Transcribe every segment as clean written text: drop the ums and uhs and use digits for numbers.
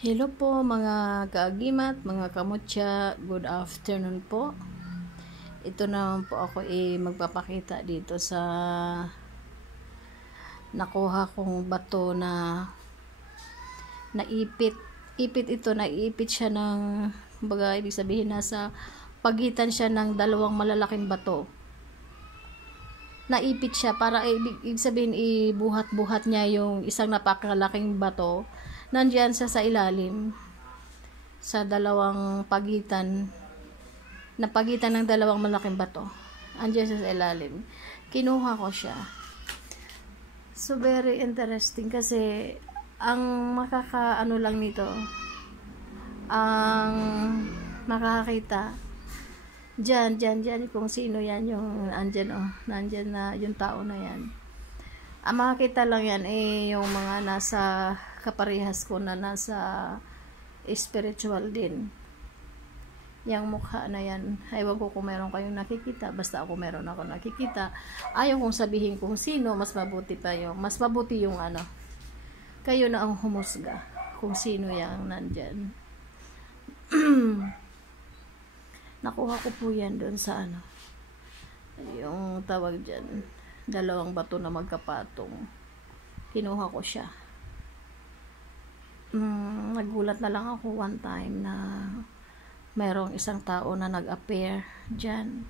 Hello po mga kaagimat, mga kamutya, good afternoon po. Ito naman po ako magpapakita dito sa nakuha kong bato na naipit. Naiipit siya ng, baga ibig sabihin nasa pagitan siya ng dalawang malalaking bato. Naipit siya para ibig sabihin ibuhat-buhat niya yung isang napakalaking bato. Nandiyan siya sa ilalim sa dalawang pagitan ng dalawang malaking bato. Andiyan siya sa ilalim. Kinuha ko siya. So very interesting kasi ang makakaano lang nito, ang makakakita dyan kung sino yan yung nandyan na yung tao na yan. Ang makakita lang yan yung mga nasa kaparehas ko na nasa spiritual din. Yang mukha na yan, ewan ko kung meron kayong nakikita, basta ako meron ako nakikita. Ayaw kong sabihin kung sino, mas mabuti yung kayo na ang humusga kung sino yang nandyan. Nakuha ko po yan doon sa yung tawag dyan, dalawang bato na magkapatong. Kinuha ko siya. Nagulat na lang ako one time na mayroong isang tao na nag-appear dyan.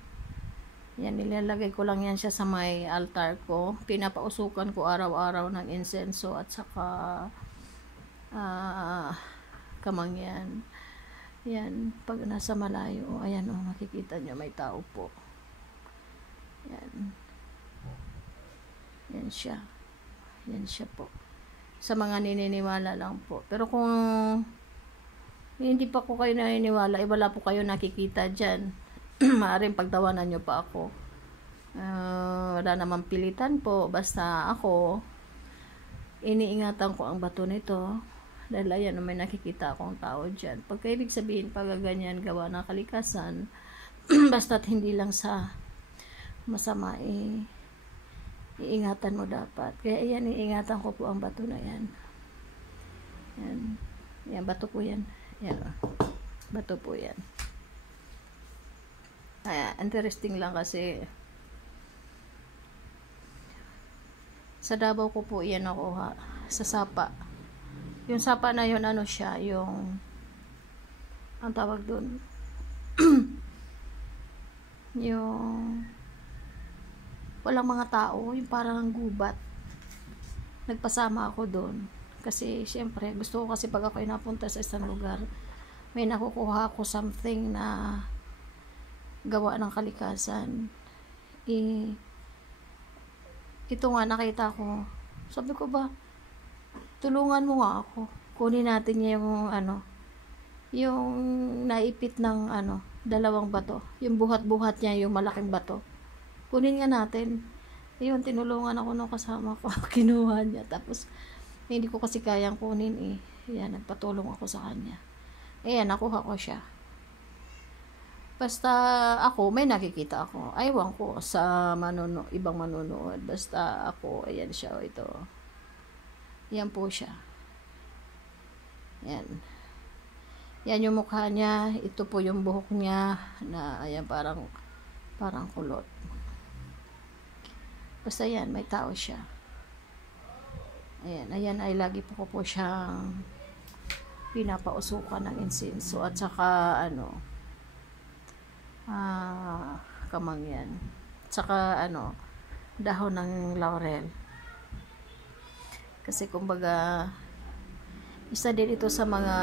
Yan, nilalagay ko lang yan siya sa may altar ko. Pinapausukan ko araw-araw ng insenso at saka kamangyan. Yan, pag nasa malayo, ayan makikita nyo, may tao po. Yan. Yan siya. Yan siya po. Sa mga nininiwala lang po. Pero kung hindi pa ko kayo naniniwala, wala po kayo nakikita dyan. Maaaring pagtawanan nyo pa ako. Wala namang pilitan po. Basta ako, iniingatan ko ang bato nito. Dahil ayan, may nakikita akong tao dyan. Pagka ibig sabihin, pag ganyan gawa ng kalikasan, basta't hindi lang sa masama, iingatan mo dapat. Kaya ayan, iingatan ko po ang bato na yan. Yan. Yan, bato po yan. Yan. Bato po yan. Interesting lang kasi sa Davao ko po yan nakuha. Sa sapa. Yung sapa na yun, siya, yung ang tawag dun yung walang mga tao, yung parang gubat. Nagpasama ako doon kasi syempre gusto ko, kasi pag ako napunta sa isang lugar, may nakukuha ako something na gawa ng kalikasan. Ito nga nakita ko, sabi ko ba, tulungan mo nga ako, kunin natin yung yung naipit ng dalawang bato, yung buhat-buhat niya, yung malaking bato, kunin nga natin. Ayun, tinulungan ako ng kasama ko. Kinuha niya. Tapos, hindi ko kasi kayang kunin Ayan, nagpatulong ako sa kanya. Ayan, nakuha ko siya. Basta ako, may nakikita ako. Aywan ko sa ibang manunood. Basta ako, ayan siya. Ito. Yan po siya. Yan. Yan yung mukha niya. Ito po yung buhok niya. Na, ayan, parang kulot. Basta yan, may tao siya. Ayan ay lagi po ko siyang pinapausukan ng insenso at saka kamangyan. At saka dahon ng laurel. Kasi kumbaga isa din ito sa mga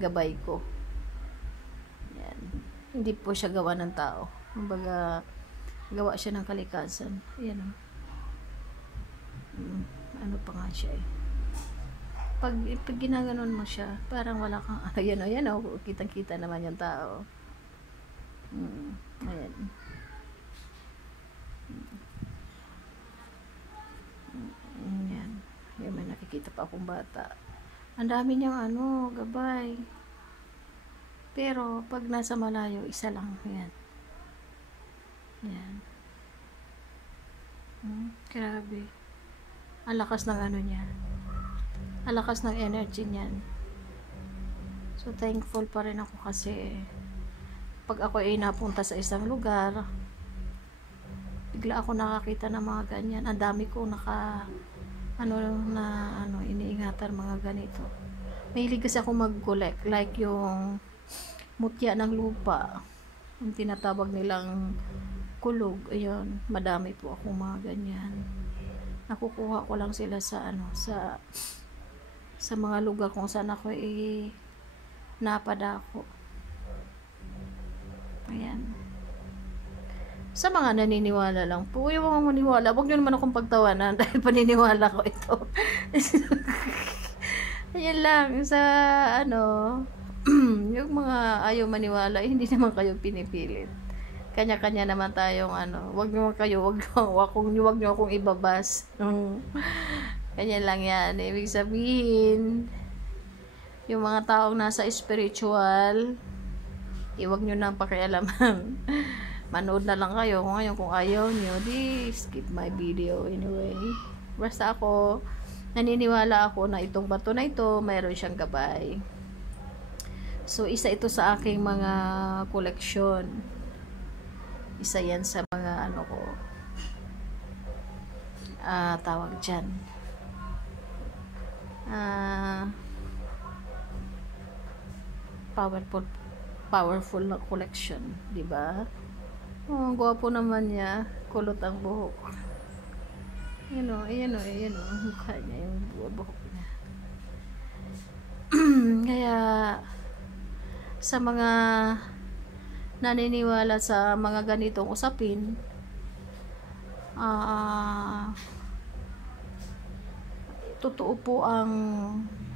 gabay ko. Yan. Hindi po siya gawa ng tao. Kumbaga gawa siya ng kalikasan. Ayan ano pa nga siya pag ginaganon mo siya, parang wala kang ayan kitang kita naman yung tao. Ayan. Ayan. Ayan, may nakikita pa akong bata. Ang dami niyang gabay. Pero pag nasa malayo, isa lang. Ayan. Yan. Grabe. Ang lakas ng niya. Ang lakas ng energy niyan. So thankful pa rin ako kasi pag ako ay napunta sa isang lugar, bigla ako nakakita ng mga ganyan. Ang dami ko iniingatan mga ganito. Mahilig kasi ako mag-collect, like yung mutya ng lupa, yung tinatawag nilang kulog. Ayun, madami po ako mga ganyan. Nakukuha ko lang sila sa sa mga lugar kung saan ako napadako. Ayan. Sa mga naniniwala lang po, yung mga maniwala, huwag nyo naman akong pagtawanan dahil paniniwala ko ito. Ayan lang, sa yung mga ayaw maniwala, hindi naman kayo pinipilit. Kanya-kanya naman tayong huwag nyo akong ibabas. Kanya lang yan. Ibig sabihin, yung mga taong nasa spiritual, huwag nyo nang pakialaman. Manood na lang kayo. Kung ayaw nyo, di skip my video anyway. Basta ako, naniniwala ako na itong bato na ito, mayroon siyang gabay. So, isa ito sa aking mga koleksyon. Isa yan sa mga tawag dyan. Powerful na collection, di ba? Oh, gwapo naman niya, kulot ang buhok. Ayan o, mukha niya, yung buhok niya. Kaya sa mga naniniwala sa mga ganitong usapin, totoo po ang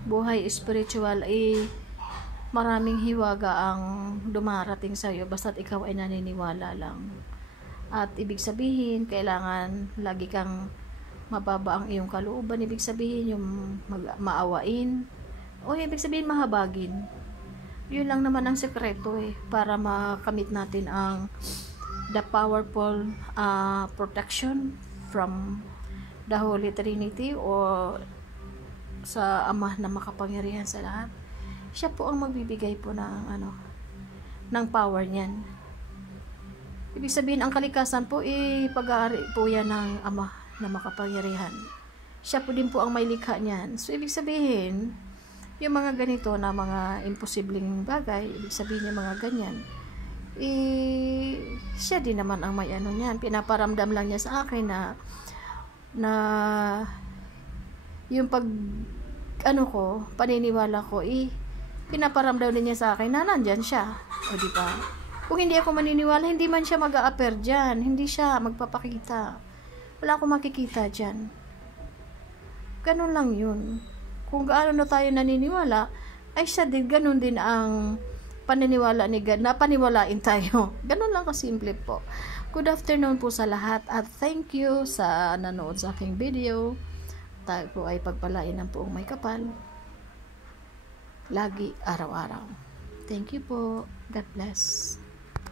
buhay spiritual, maraming hiwaga ang dumarating sa iyo basta't ikaw ay naniniwala lang. At ibig sabihin, kailangan lagi kang mababa ang iyong kalooban. Ibig sabihin, yung maawain, o ibig sabihin mahabagin. Yun lang naman ang sekreto para makamit natin ang the powerful protection from the Holy Trinity o sa Ama na makapangyarihan sa lahat. Siya po ang magbibigay po ng power niyan. Ibig sabihin, ang kalikasan po pag-aari po yan ng Ama na makapangyarihan. Siya po din po ang may likha niyan. So ibig sabihin, yung mga ganito na mga imposibleng bagay, ibig sabihin yung mga ganyan, siya din naman ang may niyan. Pinaparamdam lang niya sa akin na yung paniniwala ko, pinaparamdam din niya sa akin na nandyan siya. O di ba? Kung hindi ako maniniwala, hindi man siya mag-a-appear dyan. Hindi siya magpapakita. Wala akong makikita dyan. Ganun lang yun. Kung gaano na tayo naniniwala, ay siya din, ganun din ang paniniwala ni God, na paniwalain tayo. Ganun lang kasimple po. Good afternoon po sa lahat at thank you sa nanood sa aking video. Tayo po ay pagpalain ng Poong May Kapal. Lagi, araw-araw. Thank you po. God bless.